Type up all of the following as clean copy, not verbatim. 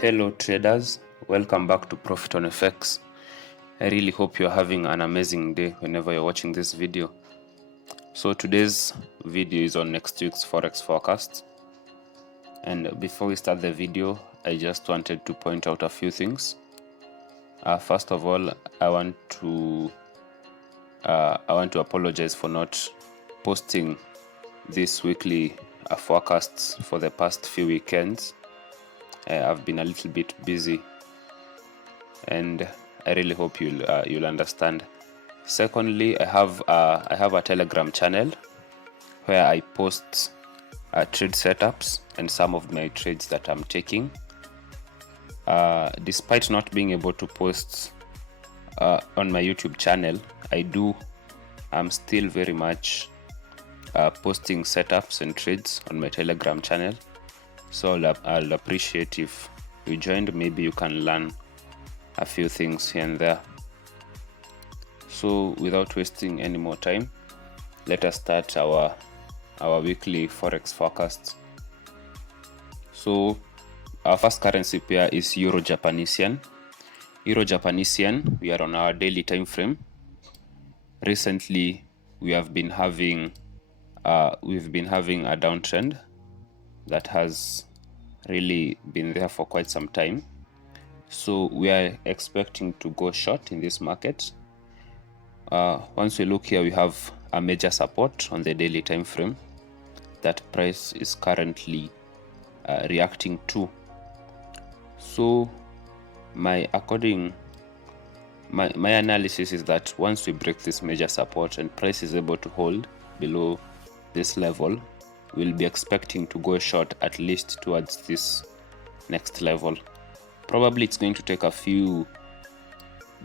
Hello traders, welcome back to Profit on FX. I really hope you're having an amazing day whenever you're watching this video. So today's video is on next week's Forex forecast. And before we start the video, I just wanted to point out a few things. First of all, I want to apologize for not posting this weekly forecasts for the past few weekends. I've been a little bit busy, and I really hope you'll understand. Secondly, I have a Telegram channel where I post trade setups and some of my trades that I'm taking. Despite not being able to post on my YouTube channel, I'm still very much posting setups and trades on my Telegram channel. So I'll appreciate if you joined. Maybe you can learn a few things here and there. So without wasting any more time, let us start our weekly Forex forecast. So our first currency pair is EURJPY. EURJPY, we are on our daily time frame. Recently, we've been having a downtrend that has really been there for quite some time. So we are expecting to go short in this market. Once we look here, we have a major support on the daily time frame that price is currently reacting to. So my analysis is that once we break this major support and price is able to hold below this level, we'll be expecting to go short at least towards this next level. Probably it's going to take a few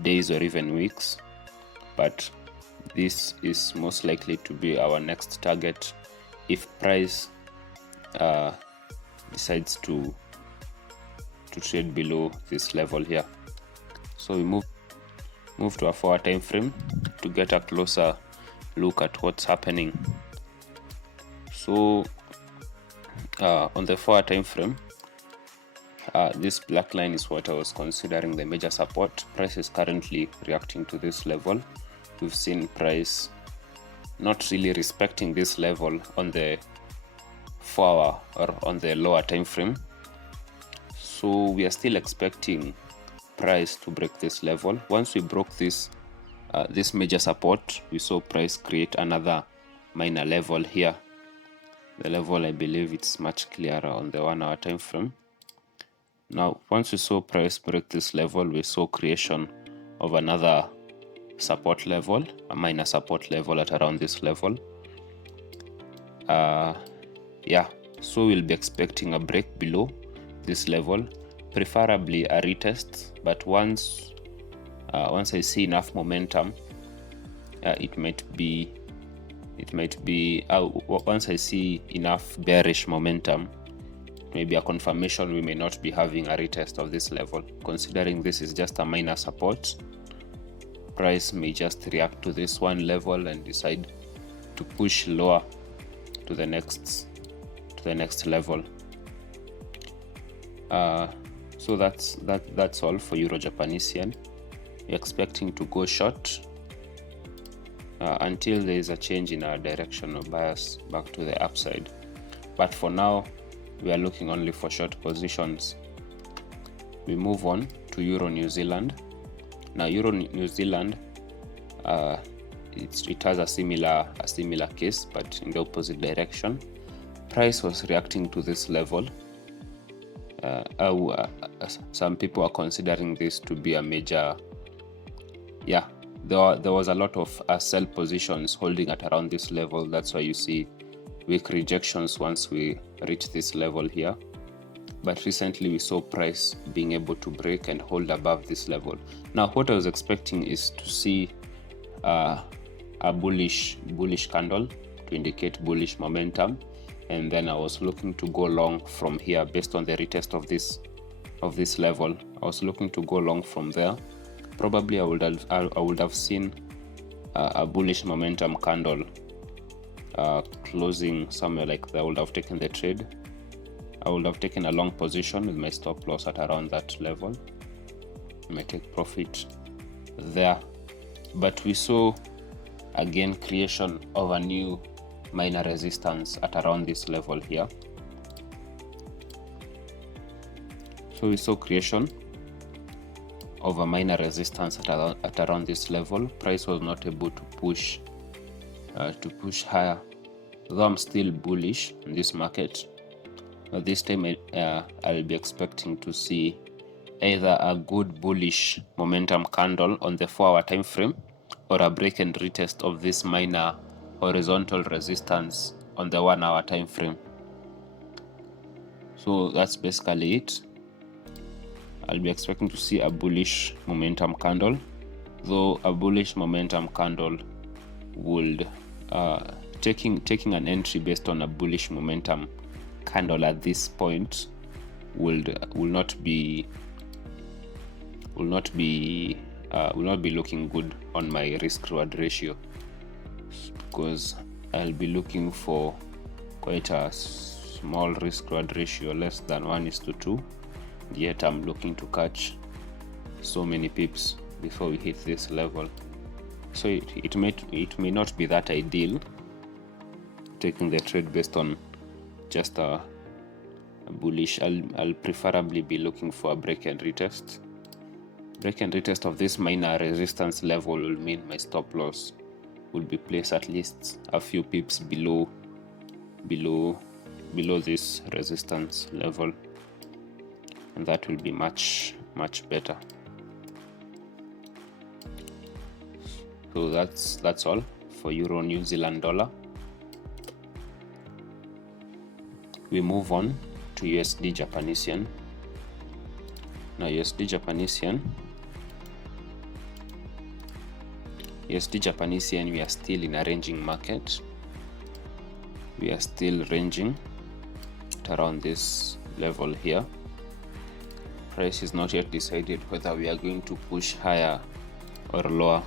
days or even weeks, but this is most likely to be our next target if price decides to trade below this level here. So we move to a 4-hour time frame to get a closer look at what's happening. So on the 4-hour time frame, this black line is what I was considering the major support. Price is currently reacting to this level. We've seen price not really respecting this level on the 4-hour or on the lower time frame. So we are still expecting price to break this level. Once we broke this major support, we saw price create another minor level here. The level, I believe it's much clearer on the 1-hour time frame. Now, once we saw price break this level, we saw creation of another support level, a minor support level at around this level. So we'll be expecting a break below this level, preferably a retest. But once I see enough momentum, once I see enough bearish momentum, maybe a confirmation we may not be having a retest of this level. Considering this is just a minor support, price may just react to this one level and decide to push lower to the next level. So that's all for EURJPY. We're expecting to go short until there is a change in our direction of bias back to the upside. But for now, we are looking only for short positions. We move on to Euro New Zealand. Now Euro New Zealand, it has a similar case, but in the opposite direction. Price was reacting to this level. Some people are considering this to be a major, there was a lot of sell positions holding at around this level. That's why you see weak rejections once we reach this level here. But recently we saw price being able to break and hold above this level. Now what I was expecting is to see a bullish candle to indicate bullish momentum, and then I was looking to go long from here based on the retest of this level. I was looking to go long from there. Probably I would have seen a bullish momentum candle closing somewhere like that. I would have taken the trade. I would have taken a long position with my stop loss at around that level. I may take profit there, but we saw again creation of a new minor resistance at around this level here. So we saw creation of a minor resistance at around this level. Price was not able to push higher, though I'm still bullish in this market. But this time I'll be expecting to see either a good bullish momentum candle on the 4-hour time frame or a break and retest of this minor horizontal resistance on the 1-hour time frame. So that's basically it. I'll be expecting to see a bullish momentum candle, though a bullish momentum candle would taking an entry based on a bullish momentum candle at this point will not be looking good on my risk reward ratio, because I'll be looking for quite a small risk reward ratio, less than 1:2, yet I'm looking to catch so many pips before we hit this level. So it may not be that ideal taking the trade based on just a bullish. I'll preferably be looking for a break and retest. Break and retest of this minor resistance level will mean my stop loss will be placed at least a few pips below this resistance level, and that will be much better. So that's all for Euro New Zealand dollar. We move on to USD Japanese yen. Now USD Japanese yen, we are still in a ranging market. We are still ranging at around this level here. Price is not yet decided whether we are going to push higher or lower,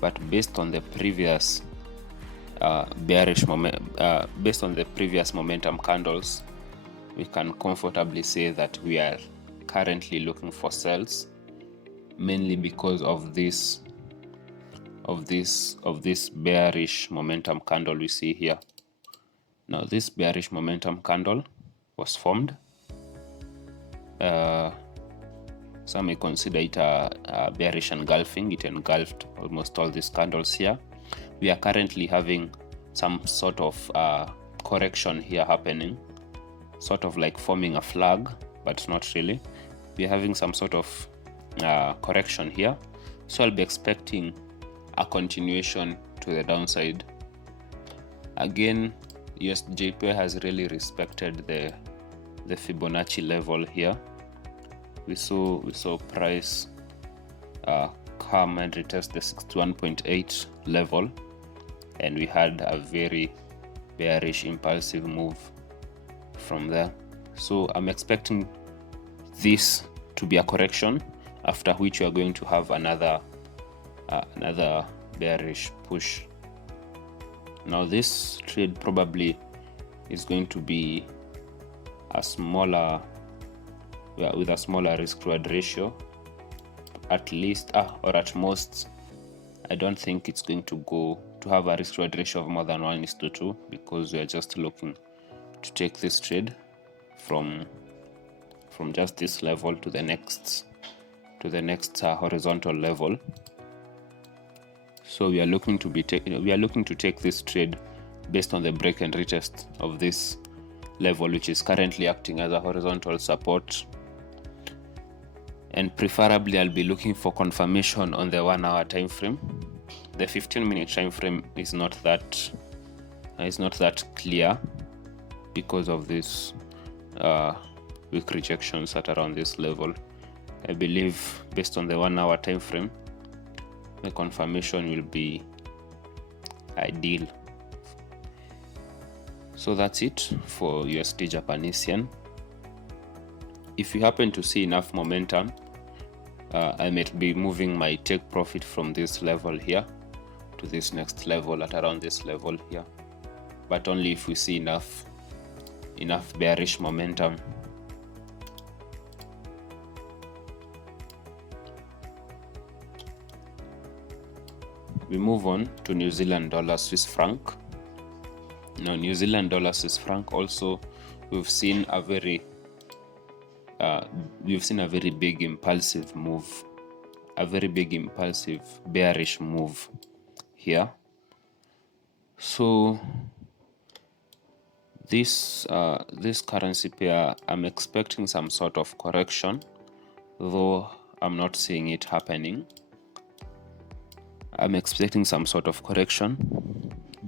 but based on the previous based on the previous momentum candles, we can comfortably say that we are currently looking for sells, mainly because of this bearish momentum candle we see here. Now this bearish momentum candle was formed, some may consider it a bearish engulfing. It engulfed almost all these candles here. We are currently having some sort of correction here happening, sort of like forming a flag, but not really. We are having some sort of correction here, so I'll be expecting a continuation to the downside. Again, USDJPY has really respected the Fibonacci level here. We saw price come and retest the 61.8 level, and we had a very bearish impulsive move from there. So I'm expecting this to be a correction, after which we are going to have another bearish push. Now this trade probably is going to be a smaller, with a smaller risk reward ratio, at least or at most. I don't think it's going to have a risk reward ratio of more than 1:2, because we are just looking to take this trade from just this level to the next horizontal level. So we are looking to take this trade based on the break and retest of this level, which is currently acting as a horizontal support, and preferably I'll be looking for confirmation on the 1-hour time frame. The 15-minute time frame is not that clear because of this weak rejections at around this level. I believe based on the 1-hour time frame, the confirmation will be ideal. So that's it for USD Japanese yen. If you happen to see enough momentum, I might be moving my take profit from this level here to this next level at around this level here, but only if we see enough enough bearish momentum. We move on to New Zealand dollar Swiss franc. Now New Zealand dollar Swiss franc also, we've seen a very big impulsive move, a very big impulsive bearish move here. So this currency pair, I'm expecting some sort of correction, though I'm not seeing it happening. I'm expecting some sort of correction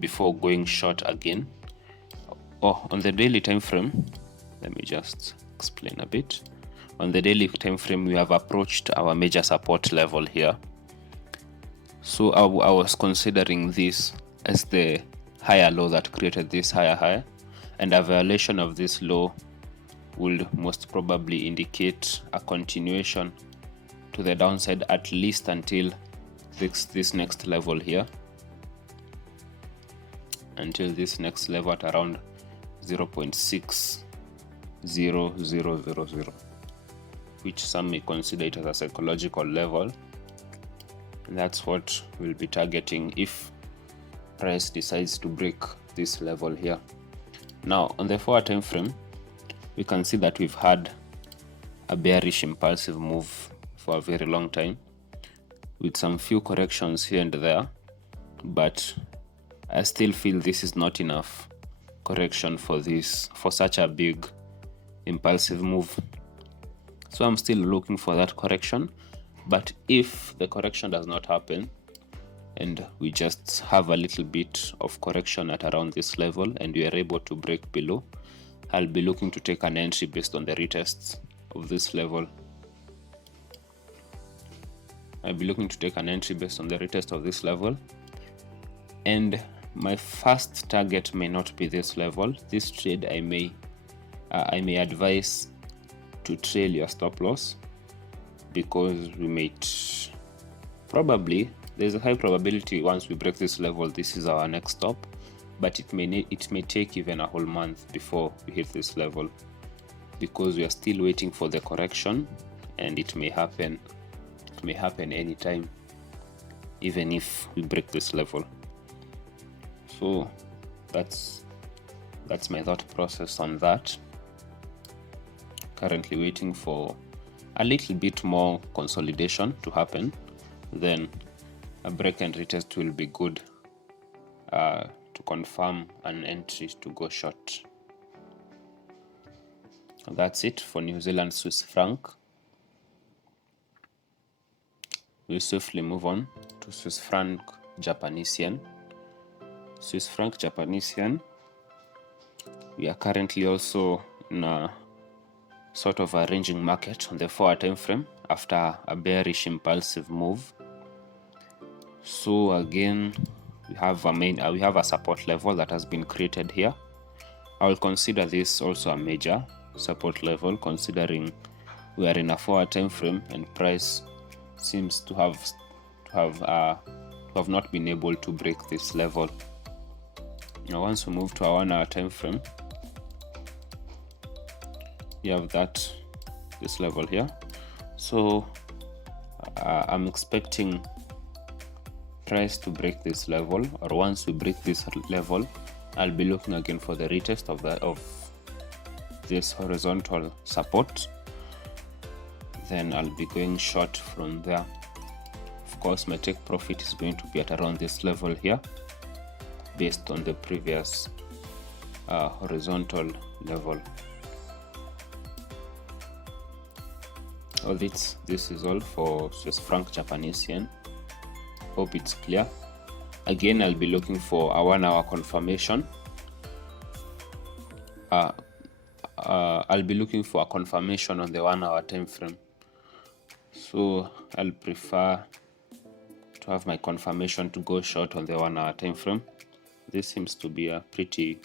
before going short again. On the daily time frame, let me just explain a bit. On the daily time frame, we have approached our major support level here. So I was considering this as the higher low that created this higher high, and a violation of this low will most probably indicate a continuation to the downside, at least until this next level here, until this next level at around 0.60000, which some may consider it as a psychological level. And that's what we'll be targeting if price decides to break this level here. Now on the 4-hour time frame, we can see that we've had a bearish impulsive move for a very long time, with some few corrections here and there, but I still feel this is not enough correction for such a big impulsive move. So I'm still looking for that correction, but if the correction does not happen and we just have a little bit of correction at around this level and we are able to break below, I'll be looking to take an entry based on the retests of this level. I'll be looking to take an entry based on the retest of this level, and my first target may not be this level. This trade I may advise to trail your stop loss, because we might probably, there's a high probability once we break this level, this is our next stop, but it may take even a whole month before we hit this level, because we are still waiting for the correction, and it may happen anytime, even if we break this level. So that's my thought process on that. Currently waiting for a little bit more consolidation to happen, then a break and retest will be good to confirm an entry to go short. That's it for New Zealand Swiss franc. We'll swiftly move on to Swiss franc Japanese yen. Swiss franc Japanese yen, we are currently also in a sort of a ranging market on the 4-hour time frame after a bearish impulsive move. So again, we have a support level that has been created here. I will consider this also a major support level, considering we are in a 4-hour time frame and price seems to have not been able to break this level. Now once we move to our 1-hour time frame, we have this level here. So I'm expecting price to break this level, or once we break this level, I'll be looking again for the retest of this horizontal support. Then I'll be going short from there. Of course, my take profit is going to be at around this level here, based on the previous horizontal level. This is all for Swiss franc Japanese yen. Hope it's clear. Again, I'll be looking for a 1-hour confirmation. I'll be looking for a confirmation on the 1-hour time frame. So I'll prefer to have my confirmation to go short on the 1-hour time frame. This seems to be a pretty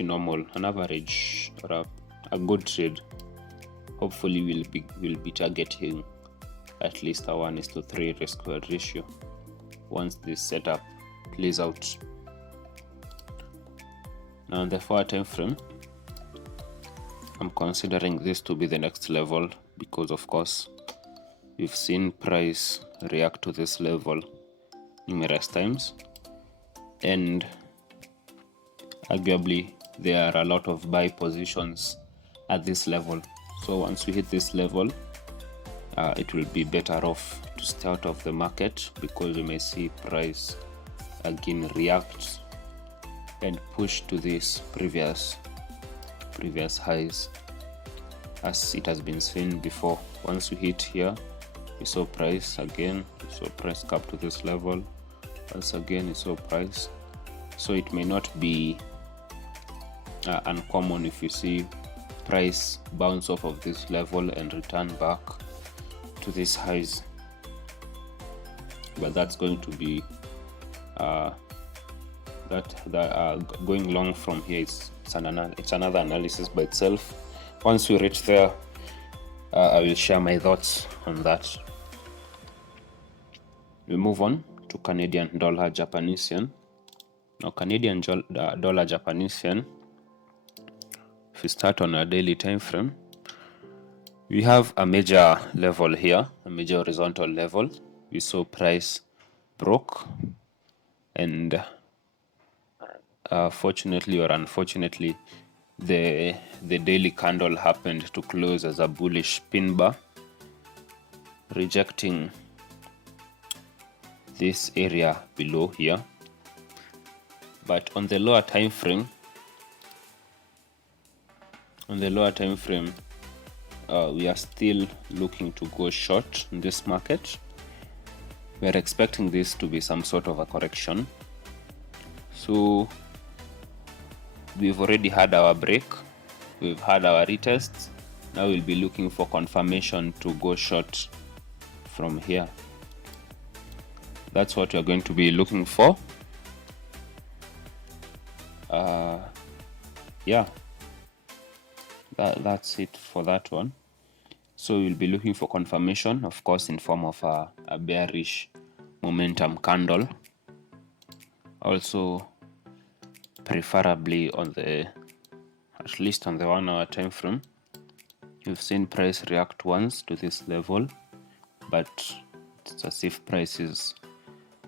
normal, an average, or a good trade. Hopefully we'll be targeting at least a 1:3 risk-reward ratio once this setup plays out. Now on the 4-hour time frame, I'm considering this to be the next level because of course we've seen price react to this level numerous times, and arguably there are a lot of buy positions at this level. So once we hit this level, it will be better off to stay out of the market because we may see price again react and push to these previous highs as it has been seen before. Once we hit here, we saw price again, we saw price cap to this level, once again we saw price. So it may not be uncommon if you see price bounce off of this level and return back to these highs, but that's going to be going long from here. It's another analysis by itself. Once we reach there, I will share my thoughts on that. We move on to Canadian dollar Japanese yen. Now Canadian dollar Japanese yen, if we start on a daily time frame, we have a major level here, a major horizontal level. We saw price broke, and fortunately or unfortunately, the daily candle happened to close as a bullish pin bar, rejecting this area below here. But on the lower time frame, we are still looking to go short in this market. We are expecting this to be some sort of a correction. So we've already had our break, we've had our retests. Now we'll be looking for confirmation to go short from here. That's what we're going to be looking for. Yeah, that's it for that one. So we'll be looking for confirmation, of course, in form of a bearish momentum candle. Also, preferably at least on the 1 hour time frame. You've seen price react once to this level, but it's as if price is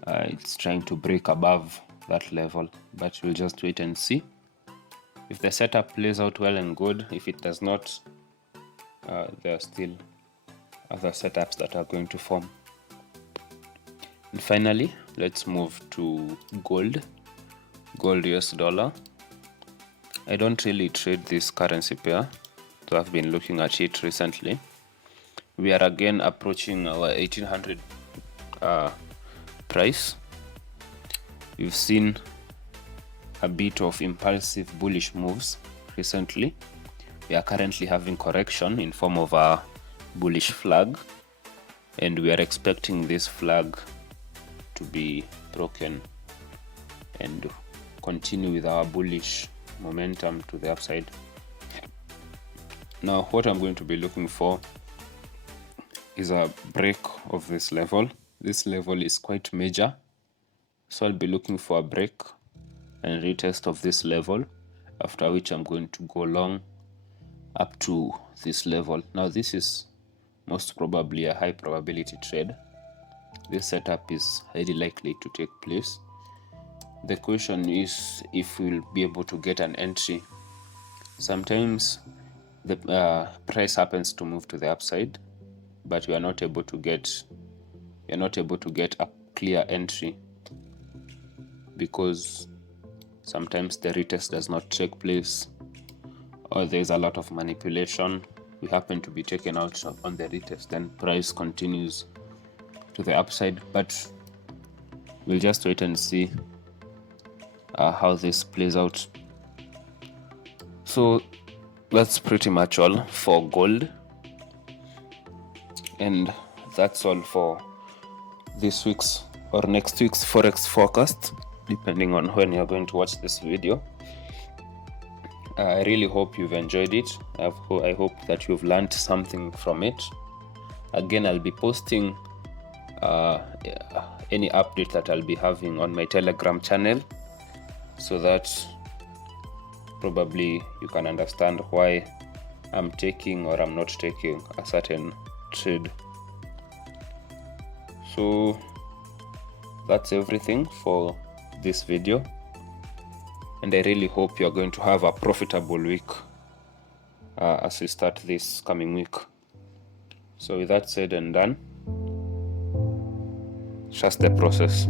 it's trying to break above that level. But we'll just wait and see. If the setup plays out well and good, if it does not, there are still other setups that are going to form. And finally, let's move to gold US dollar. I don't really trade this currency pair, so I've been looking at it recently. We are again approaching our 1800 price. We've seen a bit of impulsive bullish moves recently. We are currently having correction in form of a bullish flag, and we are expecting this flag to be broken and continue with our bullish momentum to the upside. Now what I'm going to be looking for is a break of this level. This level is quite major, so I'll be looking for a break and retest of this level, after which I'm going to go long up to this level. Now this is most probably a high probability trade. This setup is highly likely to take place. The question is if we'll be able to get an entry. Sometimes the price happens to move to the upside, but we are not able to get a clear entry because sometimes the retest does not take place, or there is a lot of manipulation. We happen to be taken out on the retest, then price continues to the upside. But we'll just wait and see how this plays out. So that's pretty much all for gold, and that's all for this week's or next week's Forex forecast, depending on when you're going to watch this video. I really hope you've enjoyed it. I hope that you've learned something from it. Again, I'll be posting any update that I'll be having on my Telegram channel, so that probably you can understand why I'm taking or I'm not taking a certain trade. So that's everything for this video, and I really hope you're going to have a profitable week as we start this coming week. So with that said and done, trust the process.